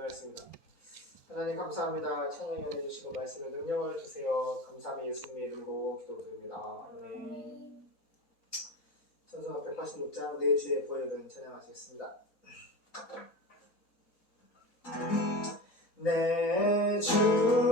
기도하겠습니다. 하나님 감사합니다. 찬양해 주시고 말씀에 능력을 주세요. 감사함이 예수님의 이름으로 기도드립니다. 천수가 186장 내 주의 보혈은 찬양하시겠습니다. 내 주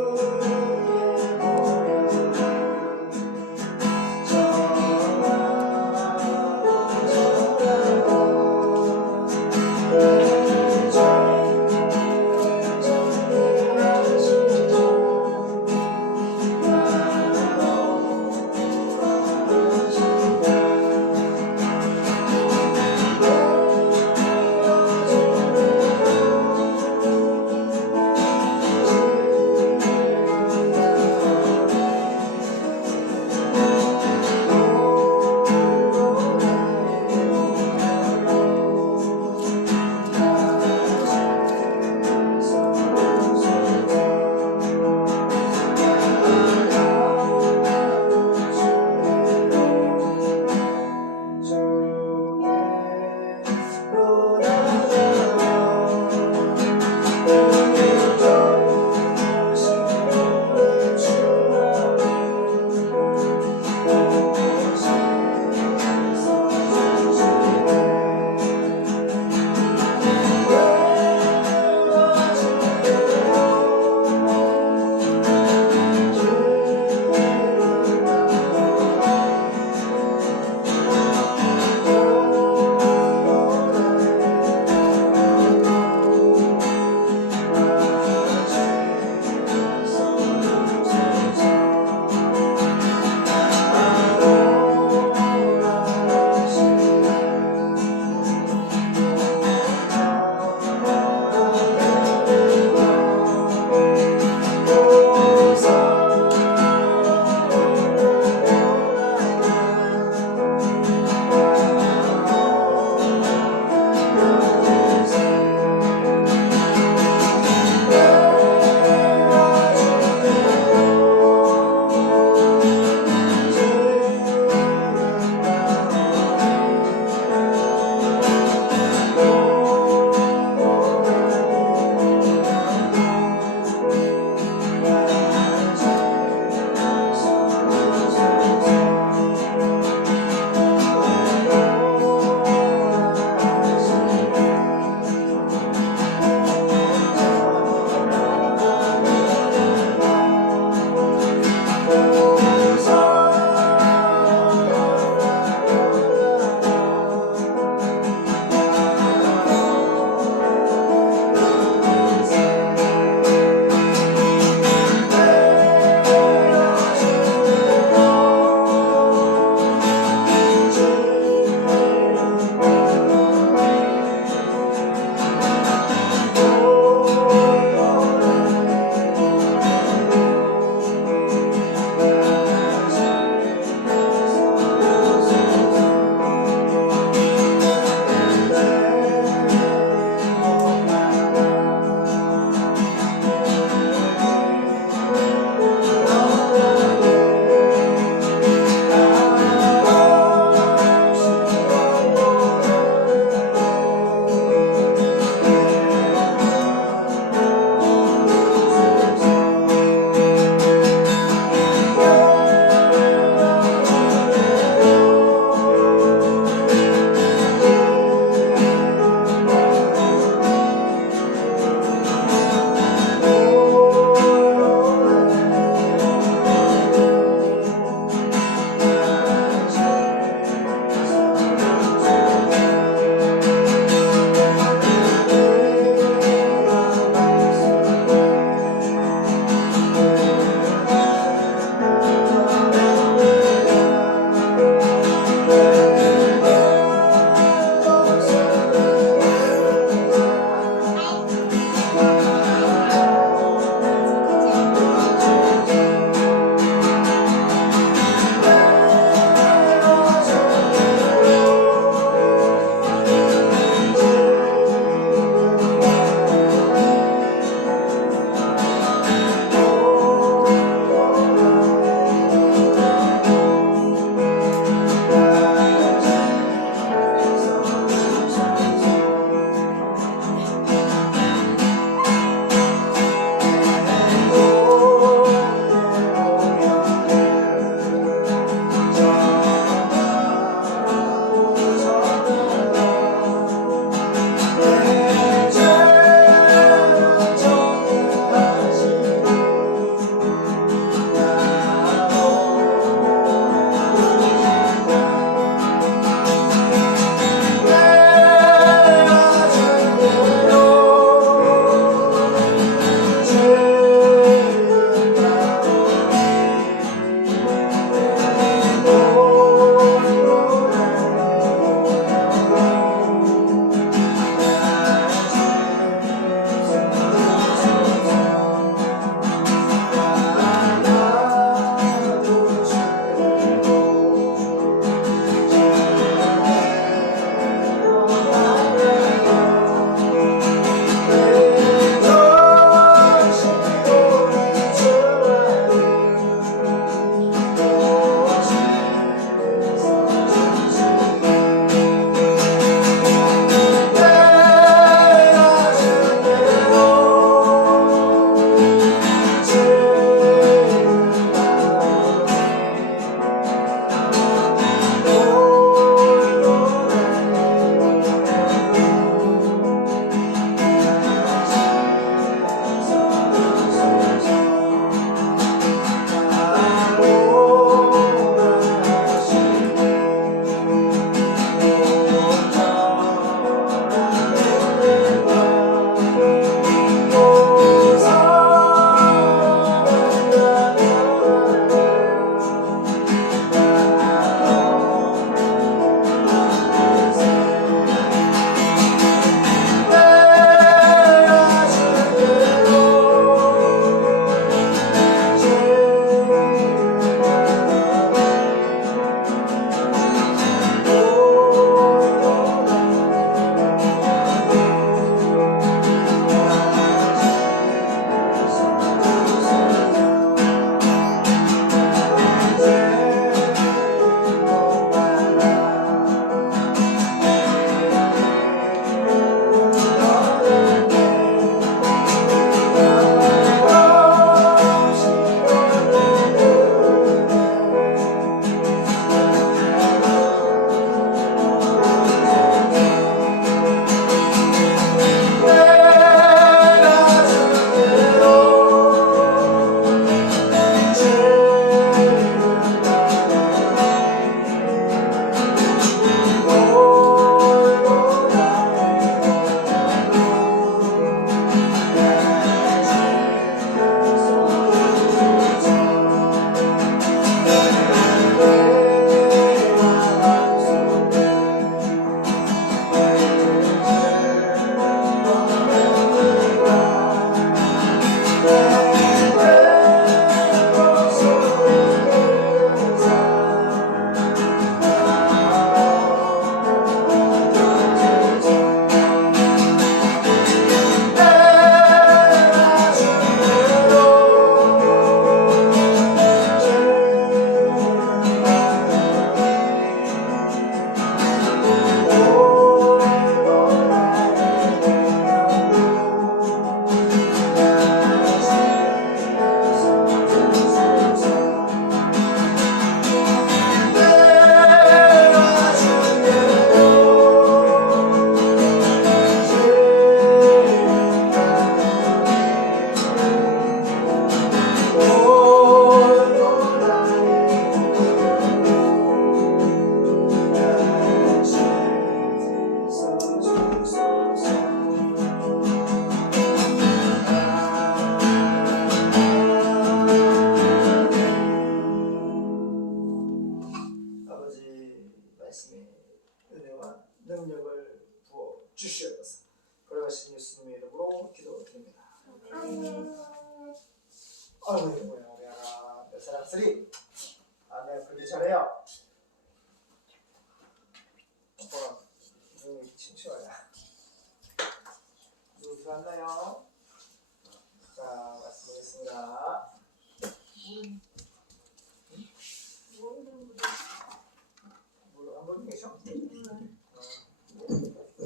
보이는 계셔?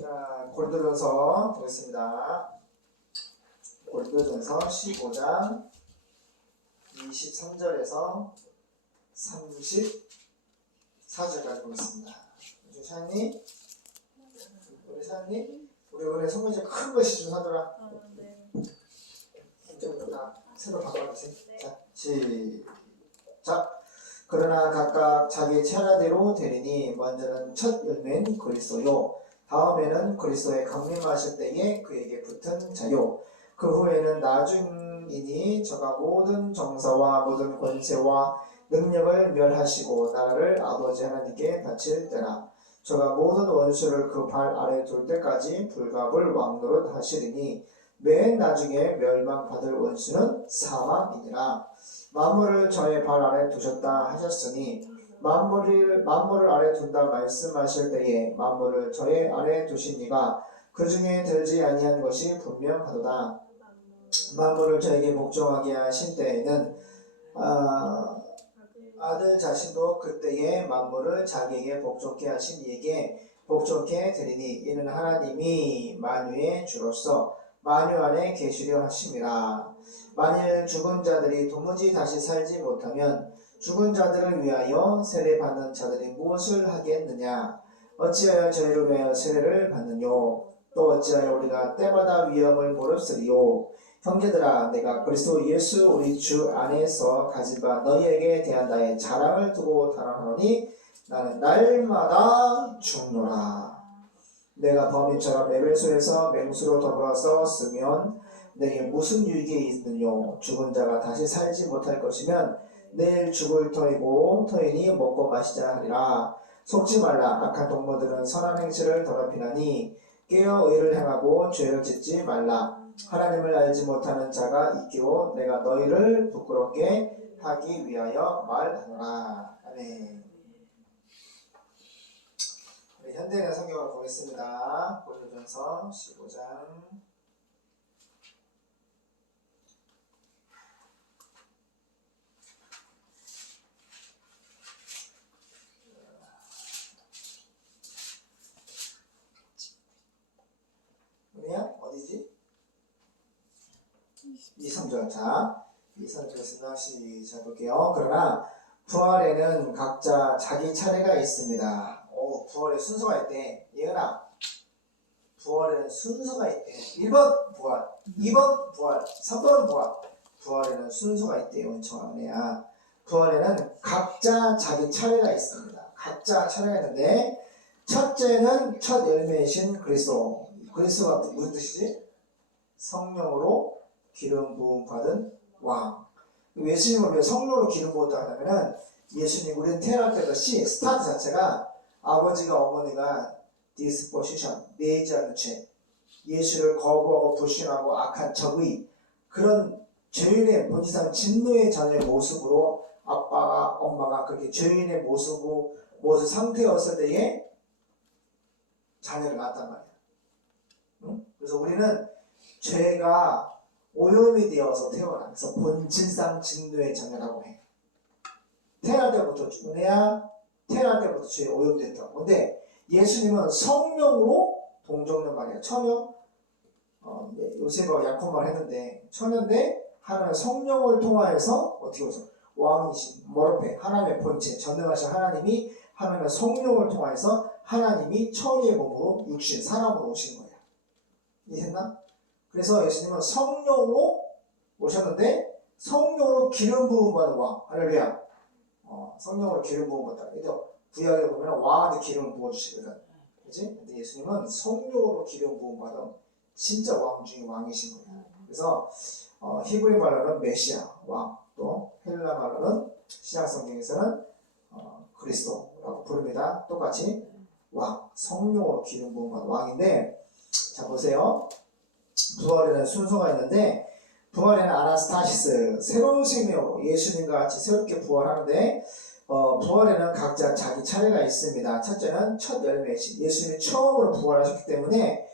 자 골드전서 보겠습니다 골드전서 15장 23절에서 34절까지 보겠습니다. 우리 사장님, 우리 사장님, 우리 이번에 선물제 큰 것이 좀 사더라. 이쪽으로 다 새로 바꿔주세요. 자, 시작. 그러나 각각 자기 체하대로 되리니 먼저는 첫 열매는 그리스도요. 다음에는 그리스도의 강림하실 때에 그에게 붙은 자요. 그 후에는 나중이니 저가 모든 정사와 모든 권세와 능력을 멸하시고 나라를 아버지 하나님께 바칠 때라 저가 모든 원수를 그 발 아래 둘 때까지 불갑을 왕노릇 하시리니 맨 나중에 멸망받을 원수는 사망이니라. 만물을 저의 발 아래 두셨다 하셨으니 만물을 만물을 아래 둔다 말씀하실 때에 만물을 저의 아래 두신 이가 그 중에 들지 아니한 것이 분명하도다. 만물을 저에게 복종하게 하신 때에는 아, 아들 자신도 그때에 만물을 자기에게 복종케 하신 이에게 복종케 되리니 이는 하나님이 만유의 주로서 만유 안에 계시려 하심이라 만일 죽은 자들이 도무지 다시 살지 못하면 죽은 자들을 위하여 세례 받는 자들이 무엇을 하겠느냐? 어찌하여 저희를 위하여 세례를 받느뇨? 또 어찌하여 우리가 때마다 위험을 모릅쓰리요? 형제들아 내가 그리스도 예수 우리 주 안에서 가진 바 너희에게 대한 나의 자랑을 두고 단언하노니 나는 날마다 죽노라 내가 범인처럼 레벨소에서 맹수로 더불어 싸웠으면 내게 무슨 유익이 있느뇨 죽은 자가 다시 살지 못할 것이면 내일 죽을 터이고 터이니 먹고 마시자 하리라 속지 말라 악한 동무들은 선한 행실을 더럽히나니 깨어 의를 행하고 죄를 짓지 말라 하나님을 알지 못하는 자가 있기로 내가 너희를 부끄럽게 하기 위하여 말하노라. 아멘. 우리 현대인의 성경을 보겠습니다. 고린도전서 15장 뭐냐? 어디지? 2성절 자 2성절에서 시작 볼게요. 그러나 부활에는 각자 자기 차례가 있습니다. 오, 부활에 순서가 있대. 예은아, 부활에는 순서가 있대. 1번 부활, 2번 부활, 3번 부활. 부활에는 순서가. 엄청 애야. 부활에는 각자 자기 차례가 있습니다. 각자 차례가 있는데 첫째는 첫 열매이신 그리스도. 그리스도가 무슨 뜻이지? 성령으로 기름 부음 받은 왕. 예수님을 왜 성령으로 기름 부었다 하냐면은 예수님 우리는 태어날 때부터 시 스타트 자체가 아버지가 어머니가 디스포시션 내지 않는 죄 예수를 거부하고 불신하고 악한 적의 그런 죄인의 본질상 진노의 자녀의 모습으로 아빠가 엄마가 그렇게 죄인의 모습으로 모습 상태였을 때에 자녀를 낳았단 말이야. 응? 그래서 우리는 죄가 오염이 되어서 태어나. 그래서 본질상 진노의 자녀라고 해. 태어날 때부터 은혜야 태어날 죄에 오염됐다. 근데 예수님은 성령으로 동정된 말이야. 처녀. 어, 네, 요새가 약혼 말 했는데 처녀인데 하나님의 성령을 통하여서 어떻게 해서 왕이신 머르페 하나님의 본체 전능하신 하나님이 하나님의 성령을 통하여서 하나님이 처녀의 몸으로 육신 사람으로 오신 거야. 이해했나? 그래서 예수님은 성령으로 오셨는데 성령으로 기름 부음 받은 왕 할렐루야 어, 성령으로 기름 부음 받다 그래서 구약에 보면 왕한테 기름 부어주시거든. 그지? 근데 예수님은 성령으로 기름 부음 받은 진짜 왕 중에 왕이신 거예요. 그래서 어, 히브리 말로는 메시아 왕 또 헬라 말로는 신약 성경에서는 어, 그리스도라고 부릅니다. 똑같이 왕 성령으로 기름 부음 받은 왕인데 자 보세요. 부활에는 순서가 있는데 부활에는 아나스타시스 새로운 생명으로 예수님과 같이 새롭게 부활하는데 어, 부활에는 각자 자기 차례가 있습니다. 첫째는 첫 열매이신 예수님이 처음으로 부활하셨기 때문에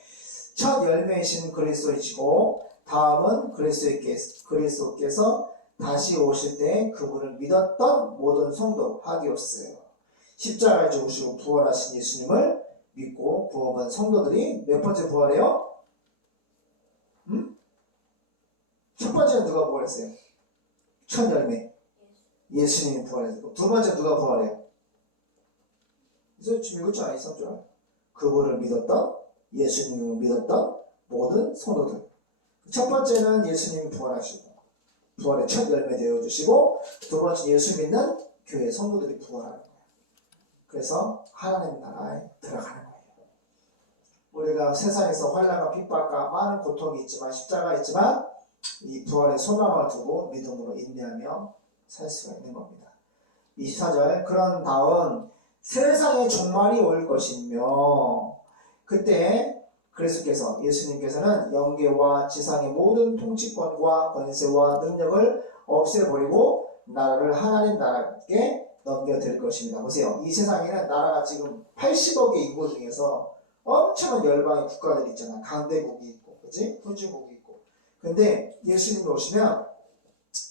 첫 열매이신 그리스도이시고 다음은 그리스도께서, 다시 오실 때 그분을 믿었던 모든 성도 하기오스예요. 십자가에 죽으시고 부활하신 예수님을 믿고 부활한 성도들이 몇 번째 부활해요? 음? 첫 번째는 누가 부활했어요? 첫 열매. 예수님이 부활했고 두 번째 누가 부활해요? 그래서 지금 읽었잖아요. 23절. 그분을 믿었던 예수님을 믿었던 모든 성도들. 첫 번째는 예수님이 부활하시고 부활의 첫 열매 되어 주시고 두 번째 예수 믿는 교회 성도들이 부활하는 거예요. 그래서 하나님 나라에 들어가는 거예요. 우리가 세상에서 환란과 핍박과 많은 고통이 있지만 십자가 있지만 이 부활의 소망을 두고 믿음으로 인내하며 살 수가 있는 겁니다. 24절 그런 다음 세상의 종말이 올 것이며 그때 그리스도께서 예수님께서는 영계와 지상의 모든 통치권과 권세와 능력을 없애버리고 나라를 하나님 나라께 넘겨드릴 것입니다. 보세요. 이 세상에는 나라가 지금 80억의 인구 중에서 엄청난 열방의 국가들이 있잖아. 강대국이 있고, 그지? 후진국이. 근데 예수님이 오시면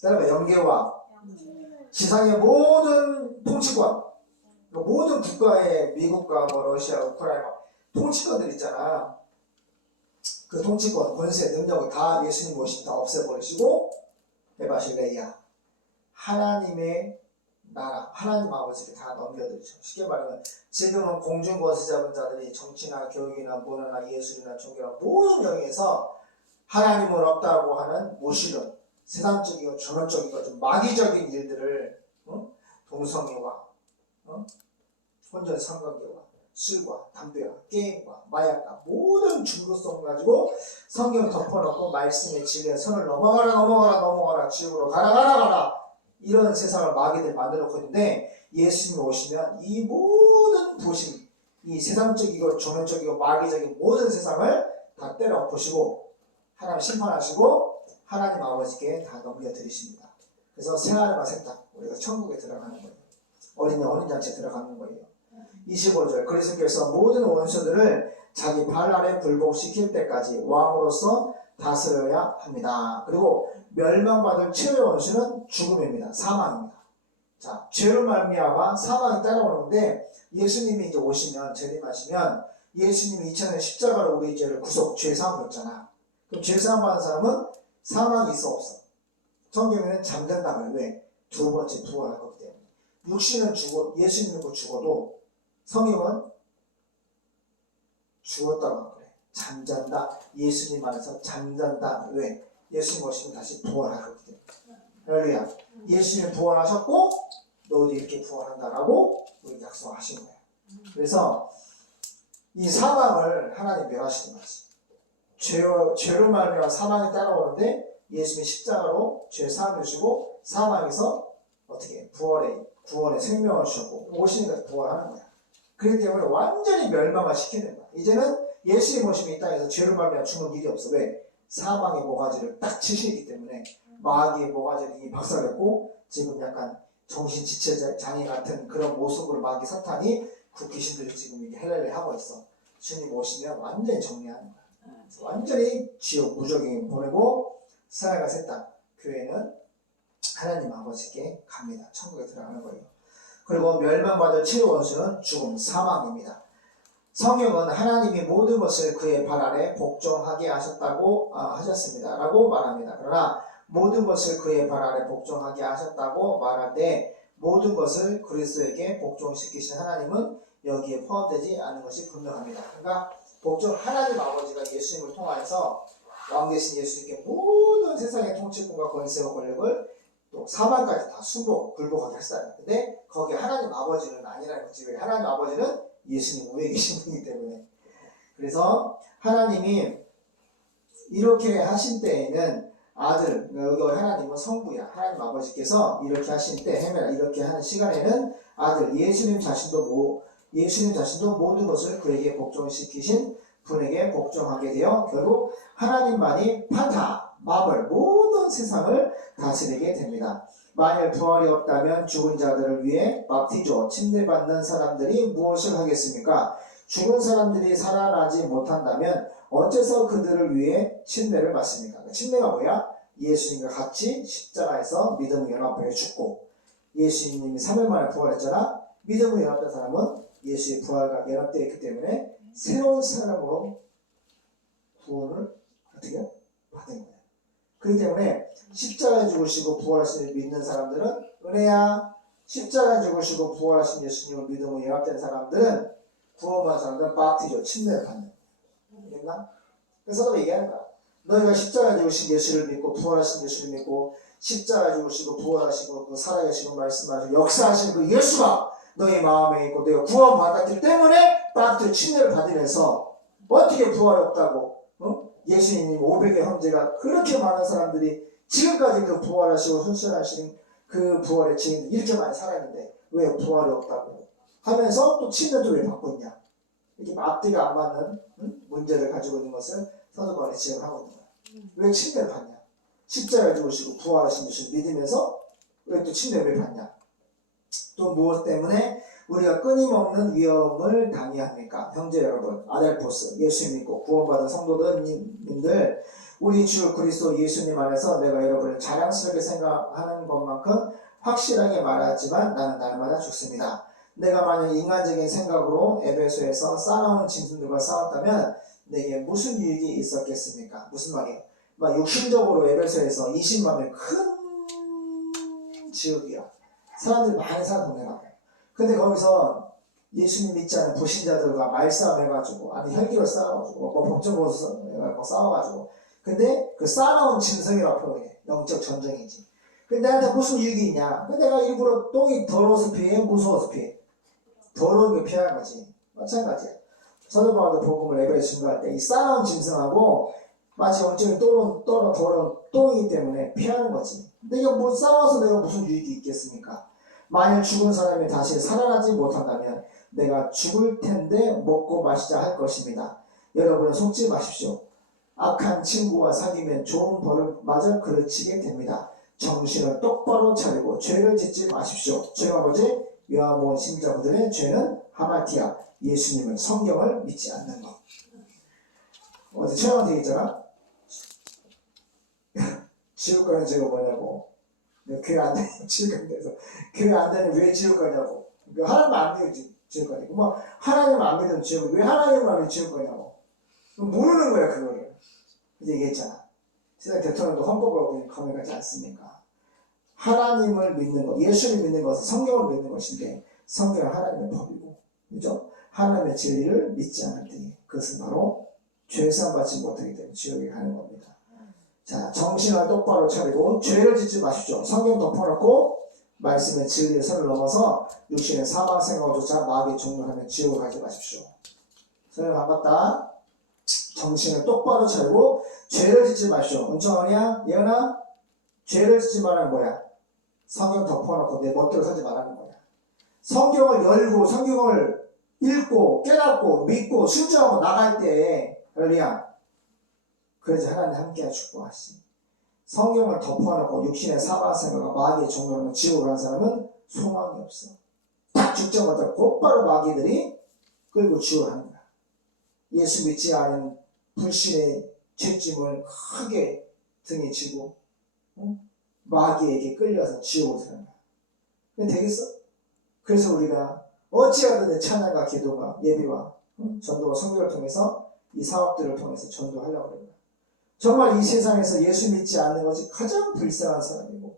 따라가 영계와 지상의 모든 통치권, 그 모든 국가의 미국과 뭐 러시아, 우크라이나 통치권들 있잖아. 그 통치권, 권세, 능력을 다 예수님 오신 다 없애버리시고 에바실레이야 하나님의 나라, 하나님 아버지를 다 넘겨드리죠. 쉽게 말하면 지금은 공중권세 잡은 자들이 정치나 교육이나 문화나 예술이나 종교나 모든 영역에서 하나님은 없다고 하는 무시론, 세상적이고 전원적이고 좀 마귀적인 일들을 어? 동성애와 어? 혼전 상관계와 술과 담배와 게임과 마약과 모든 중독성 가지고 성경을 덮어놓고 말씀의 진리의 선을 넘어가라 넘어가라 넘어가라 지옥으로 가라 가라 가라 이런 세상을 마귀들 만들어 놓고 있는데 예수님이 오시면 이 모든 부심 이 세상적이고 전원적이고 마귀적인 모든 세상을 다 때려 엎으시고 하나님 심판하시고 하나님 아버지께 다 넘겨드리십니다. 그래서 생활과 세탁 우리가 천국에 들어가는 거예요. 어린이 어린잔치에 들어가는 거예요. 25절 그리스도께서 모든 원수들을 자기 발 아래 굴복시킬 때까지 왕으로서 다스려야 합니다. 그리고 멸망받을 최후의 원수는 죽음입니다. 사망입니다. 자, 죄로 말미암아 사망이 따라오는데 예수님이 이제 오시면 재림하시면 예수님이 2000년 십자가로 우리 죄를 구속 죄 줬잖아. 그럼 죄 사함 받은 사람은 사망이 있어 없어? 성경에는 잠든다 그래. 왜? 두 번째 부활할 거기 때문에. 육신은 죽어 예수님 믿고 죽어도 성경은 죽었다고 그래. 잠잔다. 예수님 안에서 잠잔다. 왜? 예수님 오시면 다시 부활할 거기 때문에. 할렐루야. 예수님 부활하셨고 너도 이렇게 부활한다라고 약속하신 거예요. 그래서 이 사망을 하나님 멸하시는 거지. 죄로, 죄로 말미암아 사망이 따라오는데 예수님이 십자가로 죄 사함을 주시고 사망에서 어떻게 부활의 구원의 생명을 주셨고 오시니까 부활하는 거야. 그렇기 때문에 완전히 멸망화 시키는 거야. 이제는 예수님 오시면 이 땅에서 죄로 말미암아 죽는 일이 없어. 왜? 사망의 모가지를 딱 치시기 때문에 마귀의 모가지를 이미 박살냈고 지금 약간 정신 지체 장애 같은 그런 모습으로 마귀 사탄이 그 귀신들이 지금 이렇게 헬렐레 하고 있어. 주님 오시면 완전히 정리하는 거야. 완전히 지옥 무적에 보내고 사회가 셋다 교회는 하나님 아버지께 갑니다. 천국에 들어가는 거예요. 그리고 멸망받을 최후 원수는 죽음, 사망입니다. 성경은 하나님이 모든 것을 그의 발 아래 복종하게 하셨다고 아, 하셨습니다. 라고 말합니다. 그러나 모든 것을 그의 발 아래 복종하게 하셨다고 말할 때 모든 것을 그리스도에게 복종시키신 하나님은 여기에 포함되지 않은 것이 분명합니다. 그러니까 복종 하나님 아버지가 예수님을 통하여서 왕 대신 예수님께 모든 세상의 통치권과 권세와 권력을 또 사망까지 다 순복, 굴복하게 하시다. 근데 거기 하나님 아버지는 아니라는 거지. 왜? 하나님 아버지는 예수님 우에 계신 분이기 때문에. 그래서 하나님이 이렇게 하신 때에는 아들, 여기 하나님은 성부야. 하나님 아버지께서 이렇게 하신 때, 헤매라 이렇게 하는 시간에는 아들, 예수님 자신도 모, 예수님 자신도 모든 것을 그에게 복종시키신 분에게 복종하게 되어 결국 하나님만이 판타, 마블 모든 세상을 다스리게 됩니다. 만일 부활이 없다면 죽은 자들을 위해 밥티조 침례받는 사람들이 무엇을 하겠습니까? 죽은 사람들이 살아나지 못한다면 어째서 그들을 위해 침례를 받습니까? 그 침례가 뭐야? 예수님과 같이 십자가에서 믿음을 연합해 죽고 예수님이 3일 만에 부활했잖아. 믿음을 연합된 사람은 예수의 부활과 연합되어 있기 때문에 새로운 사람으로 구원을 어떻게 받은 거예요. 그렇기 때문에 십자가에 죽으시고 부활하신 믿는 사람들은 은혜야 십자가에 죽으시고 부활하신 예수님을 믿음으로 연합된 사람들은 구원받은 사람들은 바티죠 침례를 받는 거예요. 그래서 얘기하는 거야. 너희가 십자가에 죽으신 예수를 믿고 부활하신 예수를 믿고 십자가에 죽으시고 부활하시고 그 살아계시고 말씀하시고 역사하신 그 예수가 너희 마음에 있고 너희가 구원받았기 때문에 바티죠 침례를 받으면서 어떻게 부활이 없다고? 어? 예수님 500의 형제가 그렇게 많은 사람들이 지금까지 그 부활하시고 순순하신 그 부활의 증인 이렇게 많이 살아있는데 왜 부활이 없다고? 하면서 또 침례도 왜 받고 있냐? 이렇게 앞뒤가 안 맞는 응? 문제를 가지고 있는 것을 사도 바울이 지적을 하고 있는 거야. 왜 침례를 받냐? 십자가에 죽으시고 부활하신 예수를 믿으면서 왜 또 침례를 왜 받냐 또 무엇 때문에 우리가 끊임없는 위험을 당해야 합니까? 형제 여러분, 아델포스, 예수 믿고 구원받은 성도들님들, 우리 주 그리스도 예수님 안에서 내가 여러분을 자랑스럽게 생각하는 것만큼 확실하게 말하지만 나는 날마다 죽습니다. 내가 만약 인간적인 생각으로 에베소에서 쌓아온 짐승들과 싸웠다면 내게 무슨 유익이 있었겠습니까? 무슨 말이에요? 막 육신적으로 에베소에서 20만 명큰 지역이야. 사람들이 많이 사는 동네라고. 근데 거기서 예수님 믿지 않은 불신자들과 말싸움 해가지고, 아니, 혈기로 싸워가지고, 뭐, 법정으로서 해가지고 싸워가지고. 근데 그 쌓아놓은 짐승이라고 표현해. 영적 전쟁이지. 근데 나한테 무슨 유익이 있냐? 근데 내가 일부러 똥이 더러워서 피해, 무서워서 피해. 더러운 게 피하는 거지. 마찬가지야. 사도바울도 복음을 레벨에 증거할 때이 쌓아놓은 짐승하고 마치 영적인 떨어, 떨어, 더러운 똥이기 때문에 피하는 거지. 내가 뭐 싸워서 내가 무슨 유익이 있겠습니까? 만일 죽은 사람이 다시 살아나지 못한다면 내가 죽을 텐데 먹고 마시자 할 것입니다. 여러분은 속지 마십시오. 악한 친구와 사귀면 좋은 벌을 맞아 그르치게 됩니다. 정신을 똑바로 차리고 죄를 짓지 마십시오. 죄가 뭐지? 요한복음 심자분들의 죄는 하마티아 예수님을 성경을 믿지 않는 것. 어제 최영한테 얘기했잖아. 지옥 가는 죄가 뭐냐고. 교회 안 다니는 지옥 가는 데서 교회 안 다니면 왜 지옥 가냐고. 그 하나님 안 믿으면 지- 지옥 가냐고. 뭐 하나님 안 믿으면 지옥 왜 하나님만 믿으면 지옥 가냐고. 모르는 거야 그거를. 이제 얘기했잖아. 세상 대통령도 헌법을 보니 검열하지 않습니까? 하나님을 믿는 것, 예수를 믿는 것은 성경을 믿는 것인데 성경은 하나님의 법이고, 그죠? 하나님의 진리를 믿지 않을 때 그것은 바로 죄상 받지 못하기 때문에 지옥에 가는 겁니다. 자, 정신을 똑바로 차리고 죄를 짓지 마십시오. 성경 덮어놓고 말씀의 진리의 선을 넘어서 육신의 사망 생각조차 마귀의 종로하면 지옥을 가지 마십시오. 선생님 반갑다. 정신을 똑바로 차리고 죄를 짓지 마십시오. 은총언니야? 예은아? 죄를 짓지 말라는 거야. 성경 덮어놓고 내 멋대로 살지 말라는 거야. 성경을 열고 성경을 읽고 깨닫고 믿고 순종하고 나갈 때 할렐루야. 그래서 하나님 함께 축복하시. 성경을 덮어놓고 육신의 사망 생각과 마귀의 종로하면 지옥을 가는 사람은 소망이 없어. 딱 죽자마자 곧바로 마귀들이 끌고 거야. 예수 믿지 않은 불신의 죄짐을 크게 등에 지고 응? 마귀에게 끌려서 지옥을 거야. 그게 되겠어? 그래서 우리가 어찌하든 찬양과 기도가 예비와 응? 전도와 성교를 통해서 이 사업들을 통해서 전도하려고 합니다. 정말 이 세상에서 예수 믿지 않는 것이 가장 불쌍한 사람이고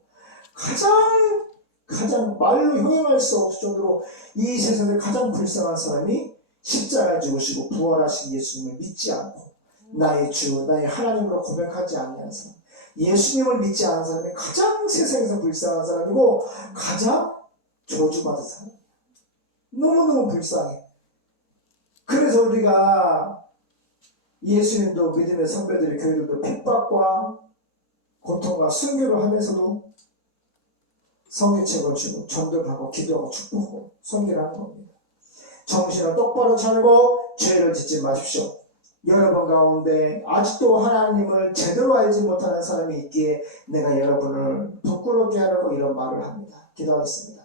가장 가장 말로 형용할 수 없을 정도로 이 세상에 가장 불쌍한 사람이 십자가에 죽으시고 부활하신 예수님을 믿지 않고 나의 주, 나의 하나님으로 고백하지 않는 사람 예수님을 믿지 않은 사람이 가장 세상에서 불쌍한 사람이고 가장 저주받은 사람. 너무너무 불쌍해. 그래서 우리가 예수님도 믿음의 선배들이 교회들도 핍박과 고통과 순교를 하면서도 성교책을 주고 전도를 받고 기도하고 축복하고 하는 겁니다. 정신을 똑바로 차리고 죄를 짓지 마십시오. 여러분 가운데 아직도 하나님을 제대로 알지 못하는 사람이 있기에 내가 여러분을 부끄럽게 하려고 이런 말을 합니다. 기도하겠습니다.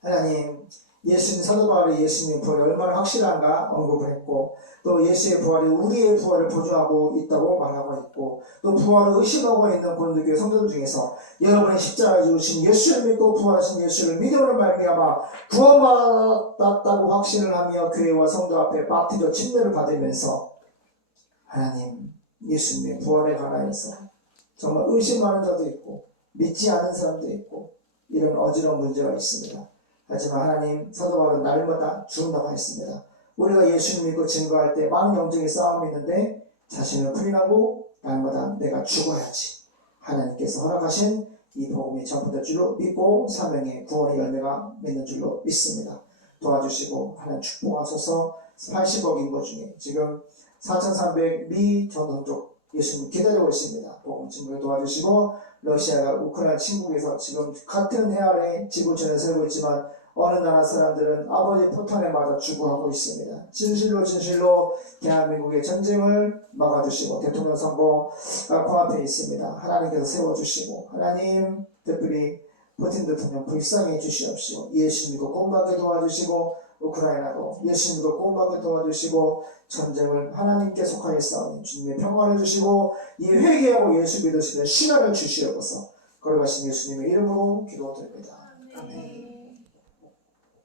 하나님, 예수님 사도 바울이 예수님 부활이 얼마나 확실한가 언급을 했고 또 예수의 부활이 우리의 부활을 보증하고 있다고 말하고 있고 또 부활을 의심하고 있는 고린도교회 성도들 중에서 여러분의 십자가에 죽으신 예수를 믿고 부활하신 예수를 믿음으로 말미암아 구원받았다고 확신을 하며 교회와 성도 앞에 바티저 침례를 받으면서 하나님 예수님의 부활에 관하여서 정말 의심하는 자도 있고 믿지 않은 사람도 있고 이런 어지러운 문제가 있습니다. 하지만 하나님 사도 바울은 날마다 죽는다고 했습니다. 우리가 예수님 믿고 증거할 때 많은 영적인 싸움이 있는데 자신을 풀인하고 날마다 내가 죽어야지 하나님께서 허락하신 이 복음이 전부될 줄로 믿고 사명의 구원의 열매가 맺는 줄로 믿습니다. 도와주시고 하나님 축복하소서 80억 인구 중에 지금 4,300 미 전원족 예수님 기다리고 있습니다. 복음 증거에 도와주시고 러시아가 우크라이나 침국에서 지금 같은 해안에 지구촌에 살고 있지만 어느 나라 사람들은 아버지 포탄에 맞아 죽어가고 있습니다. 진실로 진실로 대한민국의 전쟁을 막아주시고 대통령 선거가 코앞에 있습니다. 하나님께서 세워주시고 하나님 특별히 푸틴 대통령 불쌍히 주시옵시고 예수 믿고 구원받게 도와주시고 우크라이나도 예수 믿고 구원받게 도와주시고 전쟁을 하나님께 속하여 싸우는 주님의 평화를 주시고 이 회개하고 예수 믿으시는 시간을 주시옵소서 걸어가신 예수님의 이름으로 기도드립니다. 아멘.